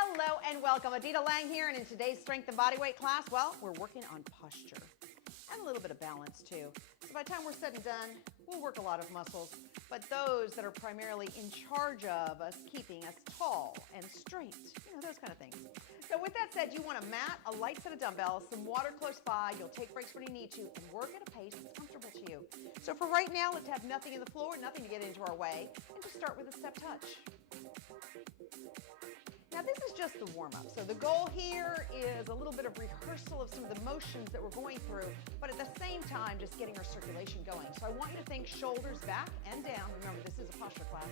Hello and welcome. Adita Lang here, and in today's strength and bodyweight class, well, we're working on posture and a little bit of balance too. So by the time we're said and done, we'll work a lot of muscles, but those that are primarily in charge of us keeping us tall and straight, those kind of things. So with that said, you want a mat, a light set of dumbbells, some water close by. You'll take breaks when you need to and work at a pace that's comfortable to you. So for right now, let's have nothing in the floor, nothing to get into our way, and just start with a step touch. Now this is just the warm-up, so the goal here is a little bit of rehearsal of some of the motions that we're going through, but at the same time just getting our circulation going. So I want you to think shoulders back and down. Remember, this is a posture class.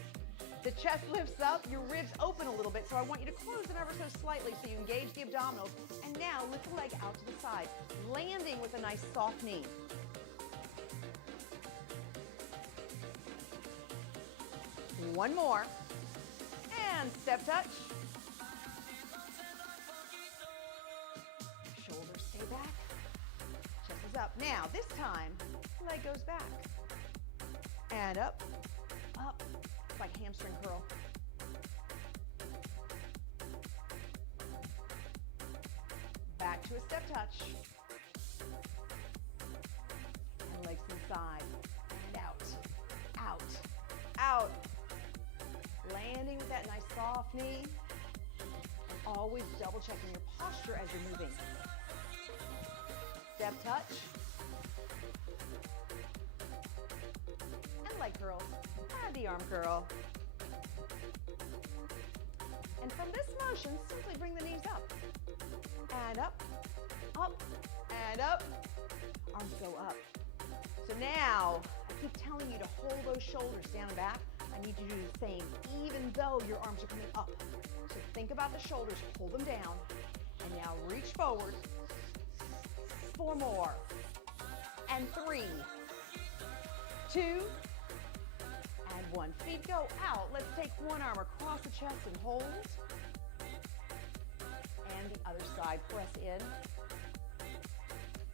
The chest lifts up, your ribs open a little bit, so I want you to close them ever so slightly so you engage the abdominals. And now lift the leg out to the side, landing with a nice soft knee. One more, and step touch. Shoulders stay back, chest is up. Now, this time, leg goes back, and up, up. It's like hamstring curl. Back to a step touch. And legs to the side, and out, out, out. Landing with that nice soft knee. Always double checking your posture as you're moving. Step touch. And leg curls. And the arm curl. And from this motion, simply bring the knees up. And up, up, and up. Arms go up. So now, I keep telling you to hold those shoulders down and back. I need you to do the same, even though your arms are coming up. So think about the shoulders, pull them down, and now reach forward. 4 more, and 3, 2, and 1. Feet go out. Let's take one arm across the chest and hold. And the other side, press in.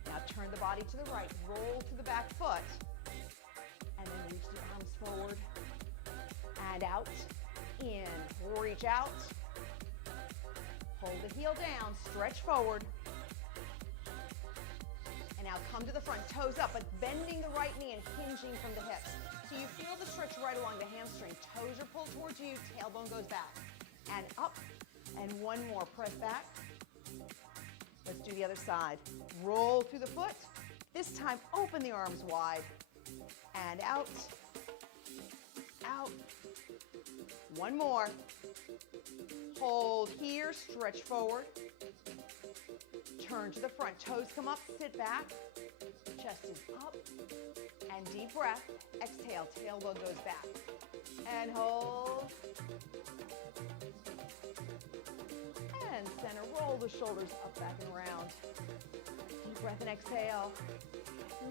Now turn the body to the right, roll to the back foot, and then reach the arms forward. And out, in, reach out, hold the heel down, stretch forward, and now come to the front, toes up, but bending the right knee and hinging from the hips. So you feel the stretch right along the hamstring, toes are pulled towards you, tailbone goes back, and up, and one more, press back. Let's do the other side. Roll through the foot, this time open the arms wide, and out, out. One more. Hold here, stretch forward. Turn to the front, toes come up, sit back. Chest is up. And deep breath. Exhale, tailbone goes back. And hold. And center, roll the shoulders up, back, and around. Deep breath and exhale.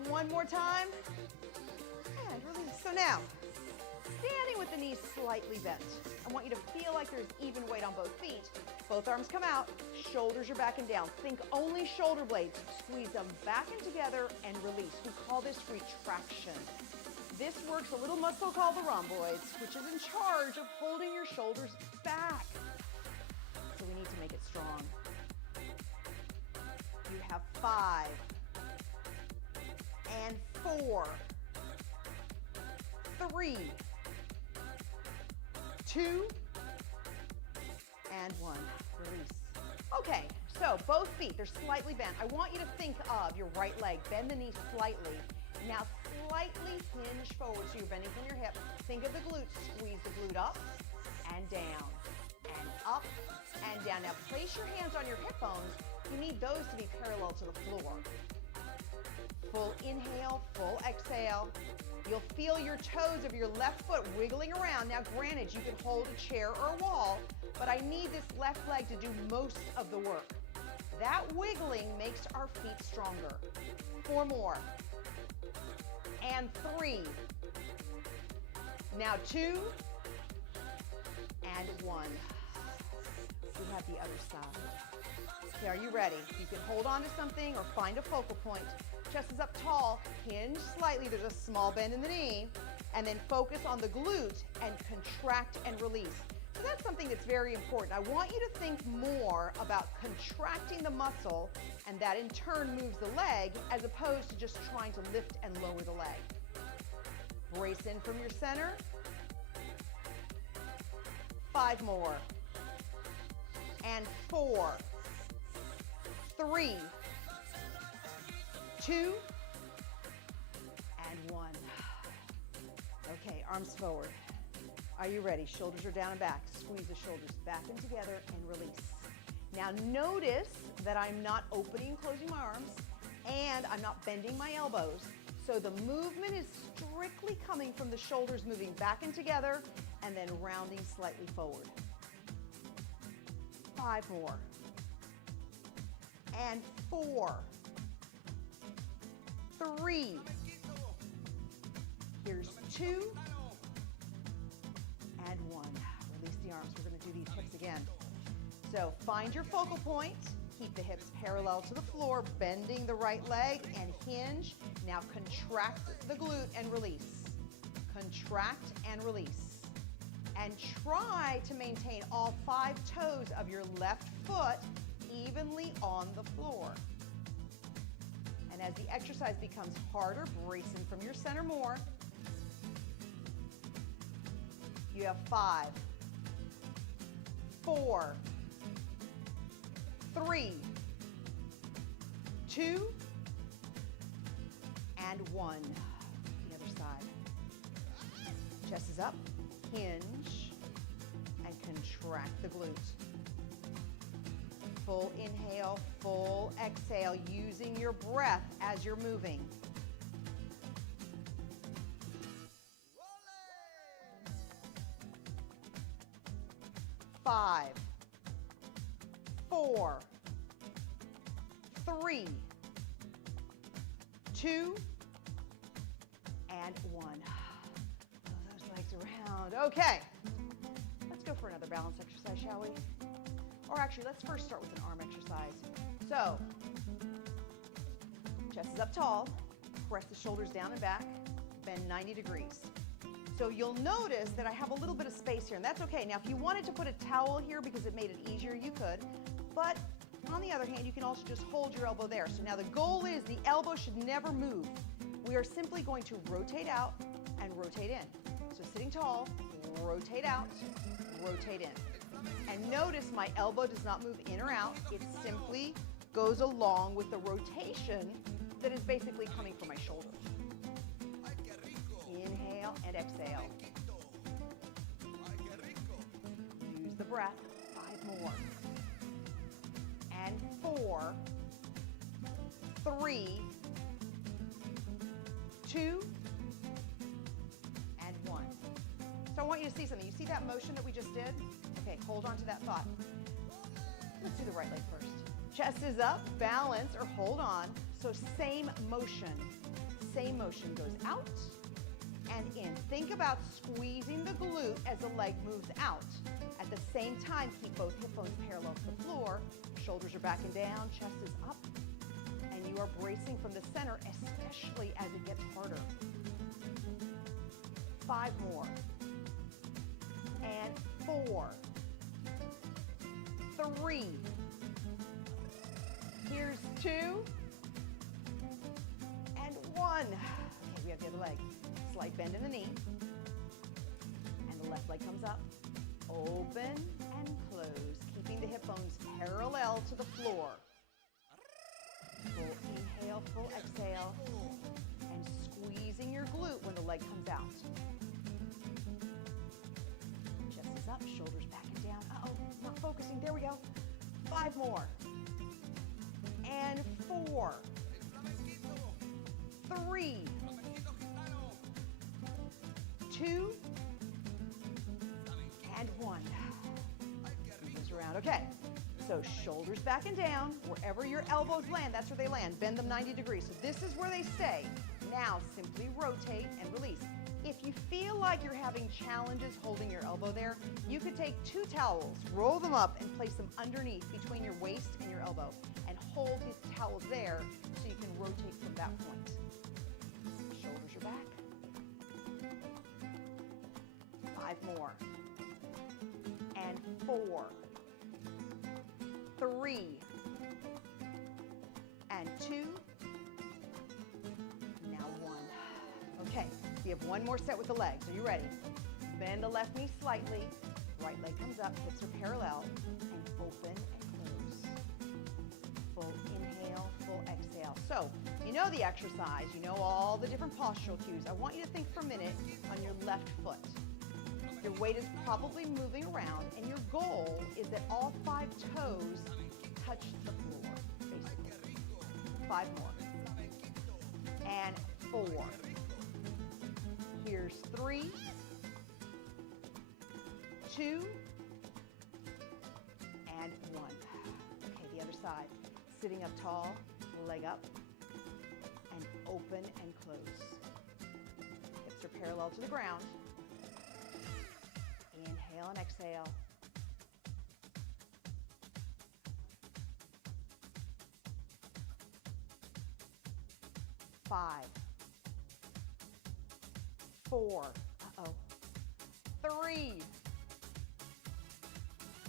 One more time. And release. So now, standing with the knees slightly bent. I want you to feel like there's even weight on both feet. Both arms come out, shoulders are back and down. Think only shoulder blades. Squeeze them back and together and release. We call this retraction. This works a little muscle called the rhomboids, which is in charge of holding your shoulders back. So we need to make it strong. You have 5 and 4, 3, 2, and 1. Release. Okay, so both feet, they're slightly bent. I want you to think of your right leg. Bend the knee slightly. Now slightly hinge forward, so you're bending from your hip. Think of the glutes. Squeeze the glute up and down, and up and down. Now place your hands on your hip bones. You need those to be parallel to the floor. Full inhale, full exhale. You'll feel your toes of your left foot wiggling around. Now granted, you can hold a chair or a wall, but I need this left leg to do most of the work. That wiggling makes our feet stronger. 4 more. And 3. Now 2. And 1. We have the other side. Okay, are you ready? You can hold on to something or find a focal point. Chest is up tall, hinge slightly, there's a small bend in the knee, and then focus on the glute and contract and release. So that's something that's very important. I want you to think more about contracting the muscle, and that in turn moves the leg, as opposed to just trying to lift and lower the leg. Brace in from your center. 5 more. And 4, 3, 2, and 1. Okay, arms forward. Are you ready? Shoulders are down and back. Squeeze the shoulders back and together and release. Now notice that I'm not opening and closing my arms, and I'm not bending my elbows. So the movement is strictly coming from the shoulders moving back and together and then rounding slightly forward. 5 more. And 4, 3. Here's 2. And 1. Release the arms. We're going to do these hips again. So find your focal point. Keep the hips parallel to the floor, bending the right leg and hinge. Now contract the glute and release. Contract and release. And try to maintain all 5 toes of your left foot evenly on the floor. And as the exercise becomes harder, brace in from your center more. You have 5, 4, 3, 2, and 1. The other side. Chest is up, hinge, and contract the glute. Full inhale, full exhale, using your breath as you're moving. 5, 4, 3, 2, and 1. Move those legs around. Okay, let's go for another balance exercise, shall we? Or actually, let's first start with an arm exercise. So, chest is up tall, press the shoulders down and back, bend 90 degrees. So you'll notice that I have a little bit of space here, and that's okay. Now, if you wanted to put a towel here because it made it easier, you could. But on the other hand, you can also just hold your elbow there. So now the goal is the elbow should never move. We are simply going to rotate out and rotate in. So sitting tall, rotate out, rotate in. And notice my elbow does not move in or out. It simply goes along with the rotation that is basically coming from my shoulder. Inhale and exhale. Use the breath. 5 more. And 4, 3, 2, and 1. So I want you to see something. You see that motion that we just did? Okay, hold on to that thought. Let's do the right leg first. Chest is up, balance, or hold on. So same motion. Same motion goes out and in. Think about squeezing the glute as the leg moves out. At the same time, keep both hip bones parallel to the floor. Shoulders are back and down, chest is up. And you are bracing from the center, especially as it gets harder. 5 more. And 4, 3. Here's 2. And 1. Okay, we have the other leg. Slight bend in the knee. And the left leg comes up. Open and close, keeping the hip bones parallel to the floor. Full inhale, full exhale, and squeezing your glute when the leg comes out. Chest is up, shoulders back and down. Uh-oh, not focusing. There we go. 5 more. And 4, 3, 2, and 1. Moves around. Okay, so shoulders back and down. Wherever your elbows land, that's where they land. Bend them 90 degrees. So this is where they stay. Now simply rotate and release. If you feel like you're having challenges holding your elbow there, you could take 2 towels, roll them up, and place them underneath between your waist and your elbow, and hold these towels there so you can rotate from that point. Shoulders are back. 5 more. and 4, 3, and 2, now 1. Okay, we have one more set with the legs. Are you ready? Bend the left knee slightly, right leg comes up, hips are parallel, and open and close. Full inhale, full exhale. So, you know the exercise, you know all the different postural cues. I want you to think for a minute on your left foot. Your weight is probably moving around, and your goal is that all 5 toes touch the floor, basically. 5 more. And 4. Here's 3, 2, and 1. Okay, the other side. Sitting up tall, leg up, and open and close. Hips are parallel to the ground. Inhale and exhale. Five, 4, 3,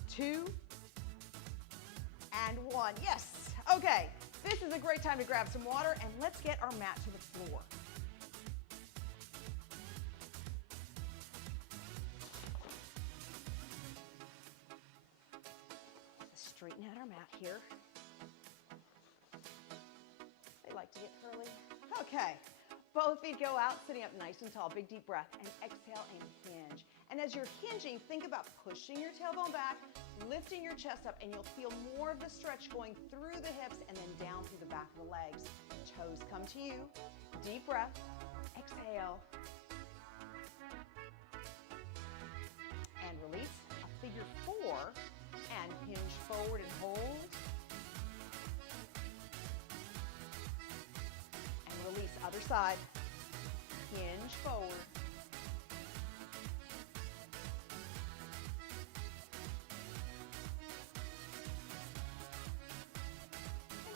2, and 1. Yes. Okay, this is a great time to grab some water, and let's get our mat to the floor. Straighten out our mat here. They like to get curly. Okay, both feet go out, sitting up nice and tall. Big deep breath, and exhale and hinge. And as you're hinging, think about pushing your tailbone back, lifting your chest up, and you'll feel more of the stretch going through the hips and then down through the back of the legs. Toes come to you. Deep breath. Exhale. And release. A figure 4. And hinge forward and hold. And release. Other side. Hinge forward.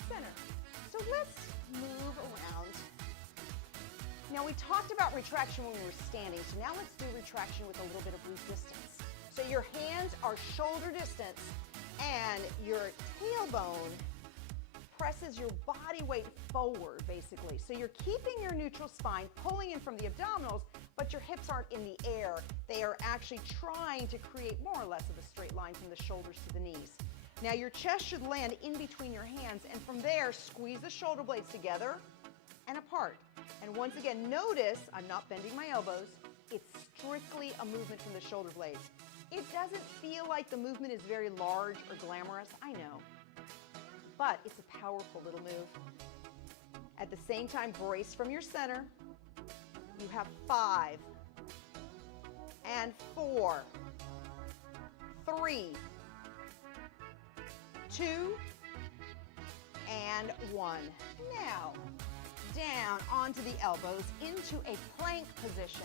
Center. So let's move around. Now we talked about retraction when we were standing, so now let's do retraction with a little bit of resistance. So your hands are shoulder distance and your tailbone presses your body weight forward, basically. So you're keeping your neutral spine, pulling in from the abdominals, but your hips aren't in the air. They are actually trying to create more or less of a straight line from the shoulders to the knees. Now your chest should land in between your hands, and from there, squeeze the shoulder blades together and apart. And once again, notice I'm not bending my elbows. It's strictly a movement from the shoulder blades. It doesn't feel like the movement is very large or glamorous, I know, but it's a powerful little move. At the same time, brace from your center. You have 5 and 4, 3, 2, and 1. Now, down onto the elbows into a plank position.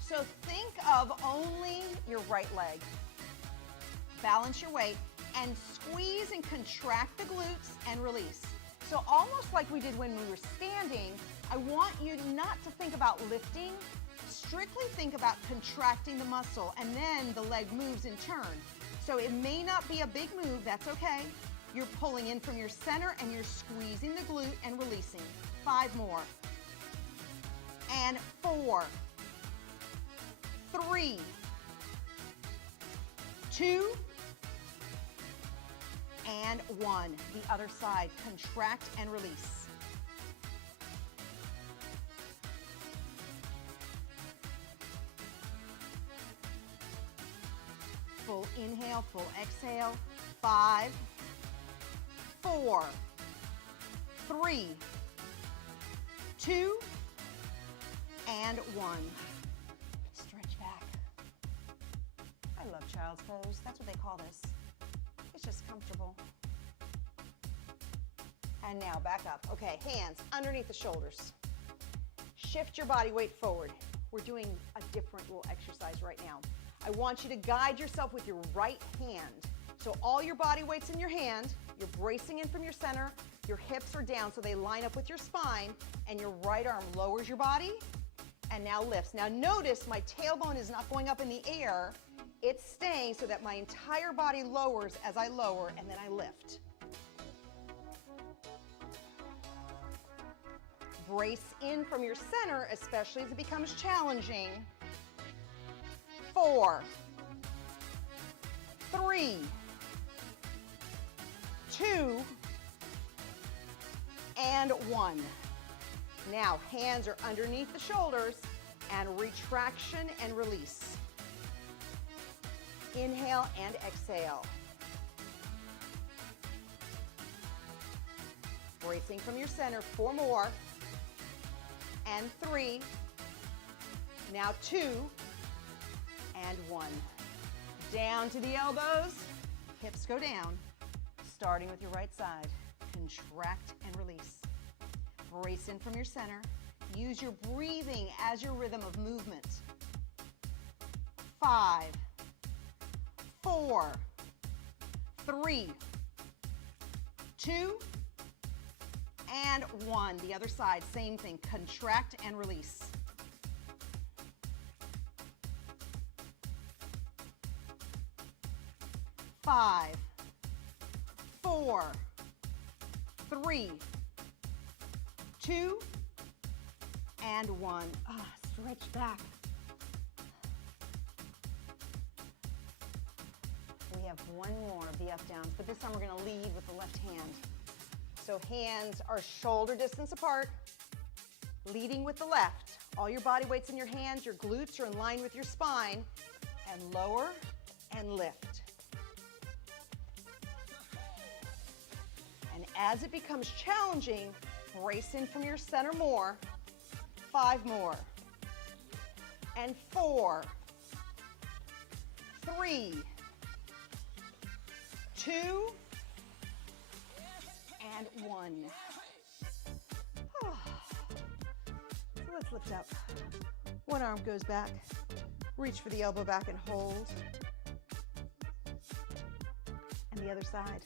So think of only your right leg. Balance your weight and squeeze and contract the glutes and release. So almost like we did when we were standing, I want you not to think about lifting, strictly think about contracting the muscle, and then the leg moves in turn. So it may not be a big move, that's okay. You're pulling in from your center and you're squeezing the glute and releasing. 5 more. And 4, 3, 2, and 1. The other side, contract and release. Full inhale, full exhale. 5, 4, 3, 2, and 1. Stretch back. I love child's pose. That's what they call this. It's just comfortable. And now back up. Okay, hands underneath the shoulders. Shift your body weight forward. We're doing a different little exercise right now. I want you to guide yourself with your right hand. So all your body weight's in your hand. You're bracing in from your center. Your hips are down so they line up with your spine, and your right arm lowers your body, and now lifts. Now notice my tailbone is not going up in the air. It's staying so that my entire body lowers as I lower, and then I lift. Brace in from your center, especially as it becomes challenging. 4, 3, 2, and 1. Now, hands are underneath the shoulders, and retraction and release. Inhale and exhale. Bracing from your center, 4 more, and 3, now 2, and 1. Down to the elbows, hips go down, starting with your right side. Contract and release. Brace in from your center. Use your breathing as your rhythm of movement. 5, 4, 3, 2, and 1. The other side, same thing. Contract and release. Five, 4, 3, 2, and 1. Stretch back. We have one more VF downs, but this time we're going to lead with the left hand. So hands are shoulder distance apart, leading with the left. All your body weight's in your hands, your glutes are in line with your spine, and lower and lift. And as it becomes challenging, brace in from your center more. 5 more. And 4, 3, 2, and 1. So let's lift up. One arm goes back. Reach for the elbow back and hold. And the other side.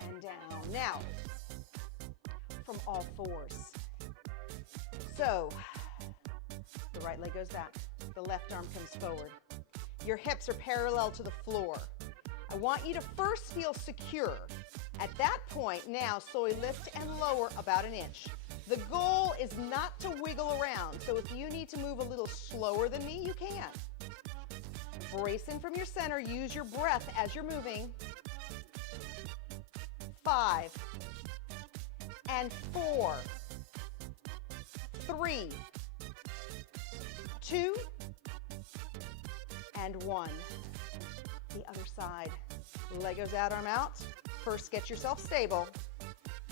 And down. Now, from all fours. So, the right leg goes back. The left arm comes forward. Your hips are parallel to the floor. I want you to first feel secure. At that point, now slowly lift and lower about an inch. The goal is not to wiggle around, so if you need to move a little slower than me, you can. Brace in from your center, use your breath as you're moving. 5, and 4, 3, 2, and 1. The other side. Leg goes out, arm out. First, get yourself stable,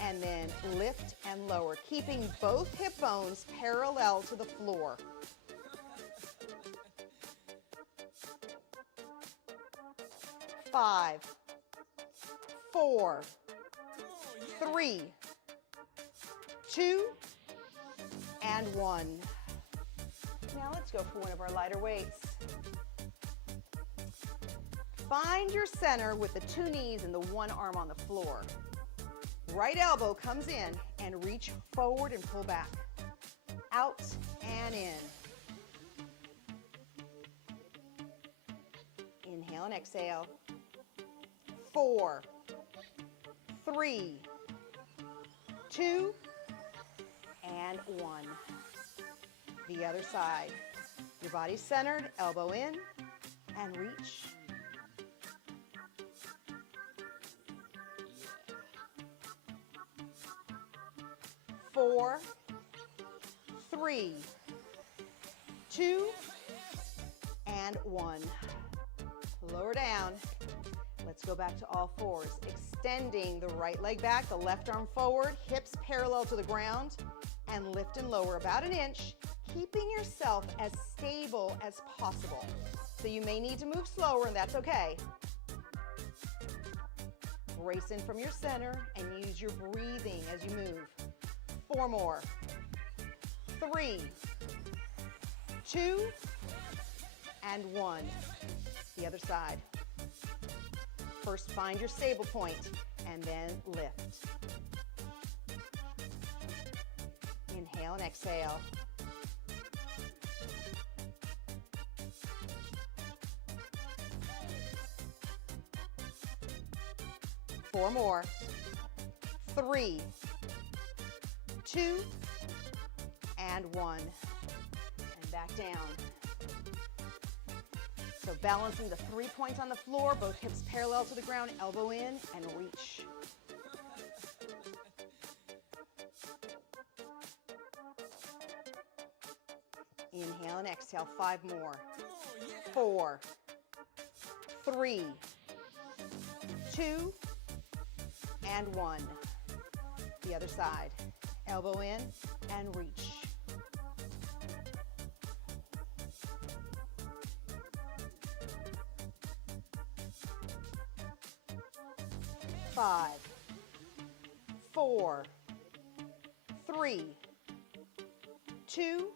and then lift and lower, keeping both hip bones parallel to the floor. Five, 4, 3, 2, and 1. Now let's go for one of our lighter weights. Find your center with the 2 knees and the 1 arm on the floor. Right elbow comes in and reach forward and pull back. Out and in. Inhale and exhale. 4, 3, 2, and 1. The other side. Your body's centered, elbow in, and reach. 4, 3, 2, and 1. Lower down. Let's go back to all fours. Extending the right leg back, the left arm forward, hips parallel to the ground, and lift and lower about an inch, keeping yourself as stable as possible. So you may need to move slower, and that's okay. Brace in from your center and use your breathing as you move. 4 more. 3, 2, and 1. The other side. First, find your stable point, and then lift. Inhale and exhale. Four more. 3, 2, and 1. And back down. So balancing the 3 points on the floor, both hips parallel to the ground, elbow in and reach. Inhale and exhale, 5 more. 4, 3, 2, and 1. The other side. Elbow in and reach. 5, 4, 3, 2,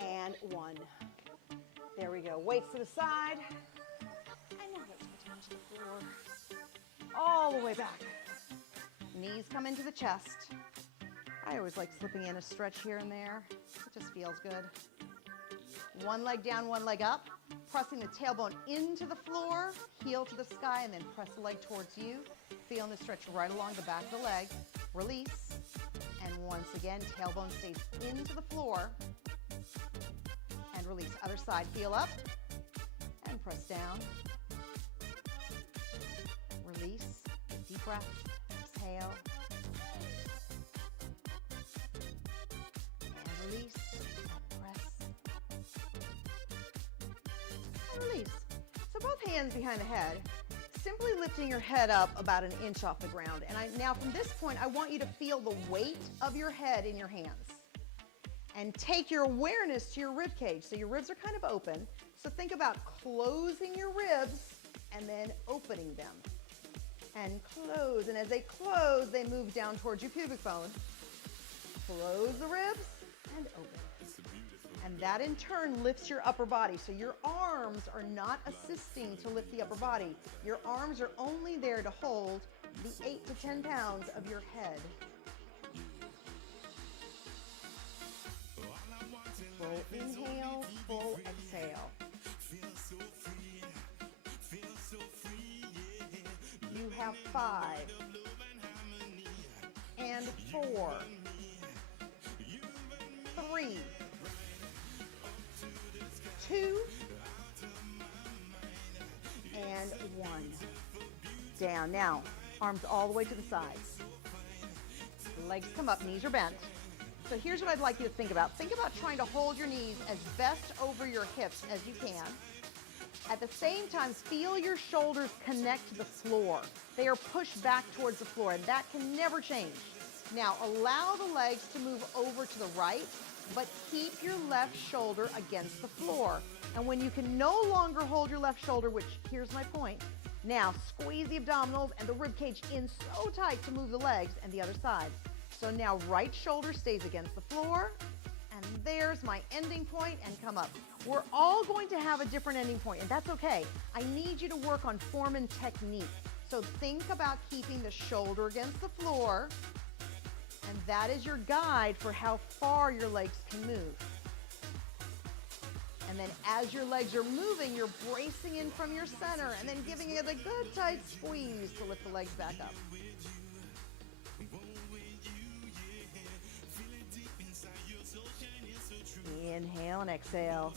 and 1. There we go. Weights to the side. And now let's touch the floor. All the way back. Knees come into the chest. I always like slipping in a stretch here and there. It just feels good. One leg down, one leg up. Pressing the tailbone into the floor, heel to the sky, and then press the leg towards you. Feeling the stretch right along the back of the leg. Release. And once again, tailbone stays into the floor. And release. Other side, feel up. And press down. Release. Deep breath. Exhale. And release. Release. So both hands behind the head, simply lifting your head up about an inch off the ground. And now from this point, I want you to feel the weight of your head in your hands. And take your awareness to your rib cage. So your ribs are kind of open. So think about closing your ribs and then opening them. And close. And as they close, they move down towards your pubic bone. Close the ribs and open. And that in turn lifts your upper body. So your arms are not assisting to lift the upper body. Your arms are only there to hold the 8 to 10 pounds of your head. Full inhale, full exhale. You have 5 and 4, 3, 2, and 1. Down. Now, arms all the way to the sides. Legs come up, knees are bent. So here's what I'd like you to think about. Think about trying to hold your knees as best over your hips as you can. At the same time, feel your shoulders connect to the floor. They are pushed back towards the floor, and that can never change. Now, allow the legs to move over to the right, but keep your left shoulder against the floor. And when you can no longer hold your left shoulder, which here's my point, now squeeze the abdominals and the rib cage in so tight to move the legs, and the other side. So now right shoulder stays against the floor, and there's my ending point, and come up. We're all going to have a different ending point, and that's okay. I need you to work on form and technique. So think about keeping the shoulder against the floor, and that is your guide for how far your legs can move. And then as your legs are moving, you're bracing in from your center and then giving it a good tight squeeze to lift the legs back up. Inhale and exhale.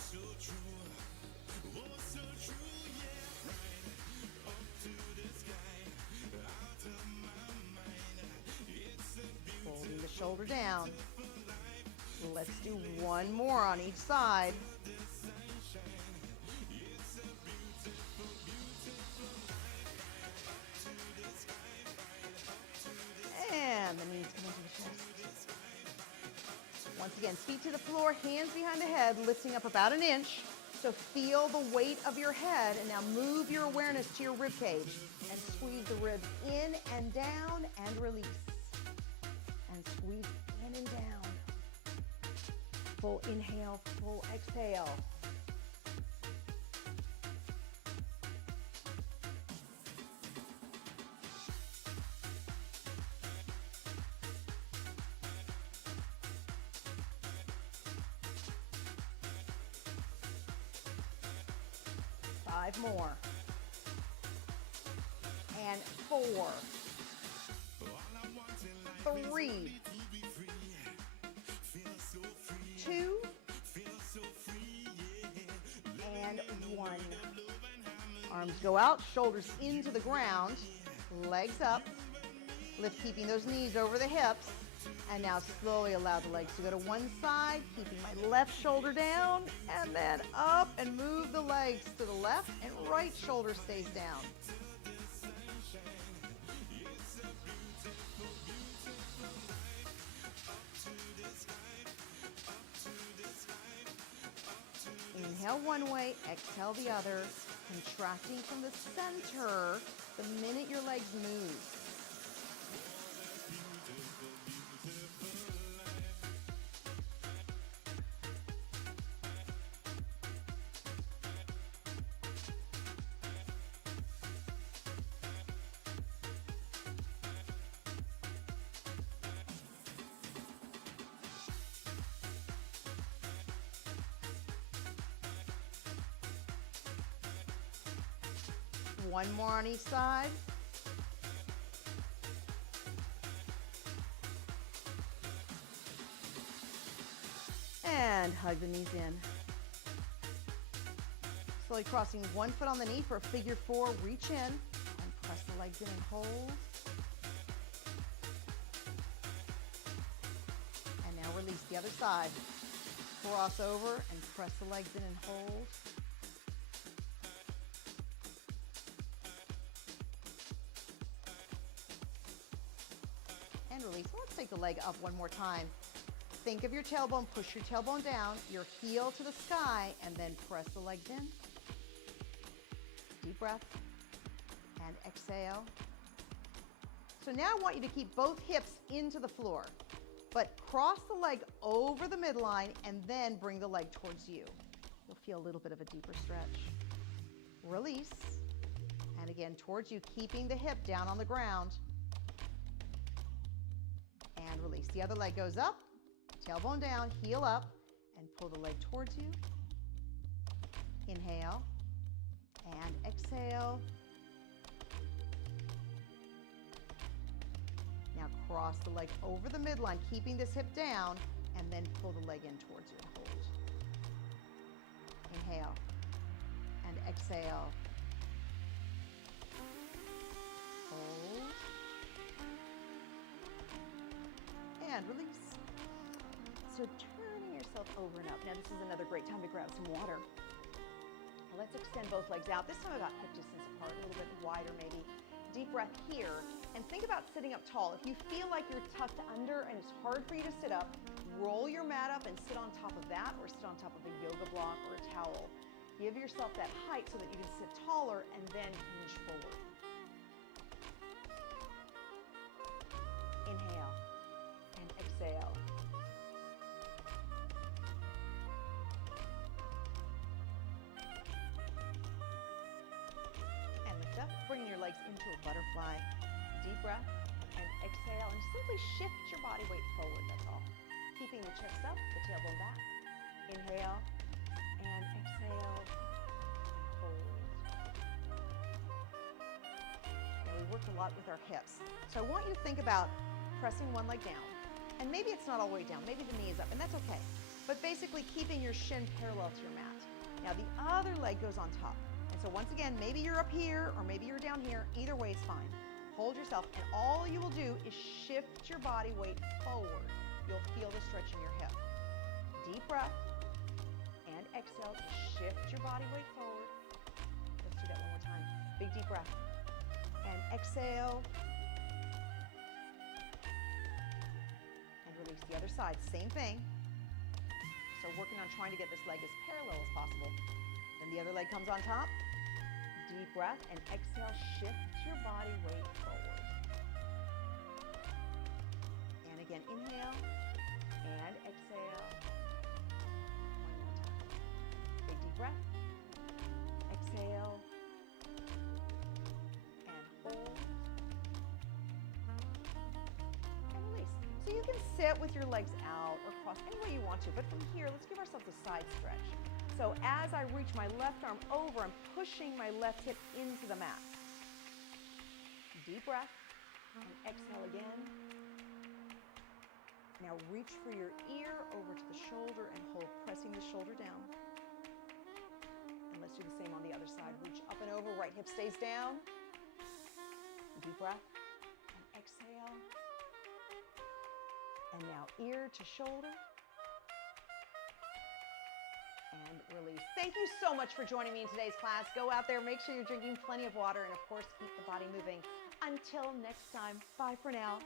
Folding the shoulder down. Let's do one more on each side. And the knees come into the chest. Once again, feet to the floor, hands behind the head, lifting up about an inch. So feel the weight of your head, and now move your awareness to your rib cage and squeeze the ribs in and down and release. And squeeze in and down. Full inhale, full exhale. 5 more. And 4, 3, 2, and 1. Arms go out, shoulders into the ground, legs up. Lift, keeping those knees over the hips. And now slowly allow the legs to go to one side, keeping my left shoulder down, and then up and move the legs to the left, and right shoulder stays down. Inhale one way, exhale the other, contracting from the center the minute your legs move. One more on each side. And hug the knees in. Slowly crossing one foot on the knee for a figure 4. Reach in and press the legs in and hold. And now release the other side. Cross over and press the legs in and hold. Release. Let's take the leg up one more time. Think of your tailbone, push your tailbone down, your heel to the sky, and then press the legs in. Deep breath, and exhale. So now I want you to keep both hips into the floor, but cross the leg over the midline and then bring the leg towards you. You'll feel a little bit of a deeper stretch. Release, and again towards you, keeping the hip down on the ground. And release. The other leg goes up, tailbone down, heel up, and pull the leg towards you. Inhale and exhale. Now cross the leg over the midline, keeping this hip down, and then pull the leg in towards you and hold. Inhale and exhale. Hold. And release. So turning yourself over and up. Now this is another great time to grab some water. Let's extend both legs out. This time about hip distance apart, a little bit wider maybe. Deep breath here. And think about sitting up tall. If you feel like you're tucked under and it's hard for you to sit up, roll your mat up and sit on top of that, or sit on top of a yoga block or a towel. Give yourself that height so that you can sit taller and then hinge forward. Inhale. Exhale. And lift up, bringing your legs into a butterfly. Deep breath and exhale, and simply shift your body weight forward, that's all. Keeping the chest up, the tailbone back. Inhale and exhale and hold. Now we worked a lot with our hips. So I want you to think about pressing one leg down. And maybe it's not all the way down, maybe the knee is up, and that's okay. But basically keeping your shin parallel to your mat. Now the other leg goes on top. And so once again, maybe you're up here or maybe you're down here, either way is fine. Hold yourself, and all you will do is shift your body weight forward. You'll feel the stretch in your hip. Deep breath and exhale to shift your body weight forward. Let's do that one more time. Big deep breath. And exhale. Release the other side, same thing. So working on trying to get this leg as parallel as possible. Then the other leg comes on top. Deep breath and exhale, shift your body weight forward. And again, inhale and exhale. One more time. Big deep breath. Exhale. And hold. So you can sit with your legs out or cross any way you want to, but from here, let's give ourselves a side stretch. So as I reach my left arm over, I'm pushing my left hip into the mat. Deep breath, and exhale again. Now reach for your ear over to the shoulder and hold, pressing the shoulder down. And let's do the same on the other side. Reach up and over, right hip stays down. Deep breath, and exhale. And now ear to shoulder. And release. Thank you so much for joining me in today's class. Go out there, make sure you're drinking plenty of water, and of course, keep the body moving. Until next time, bye for now.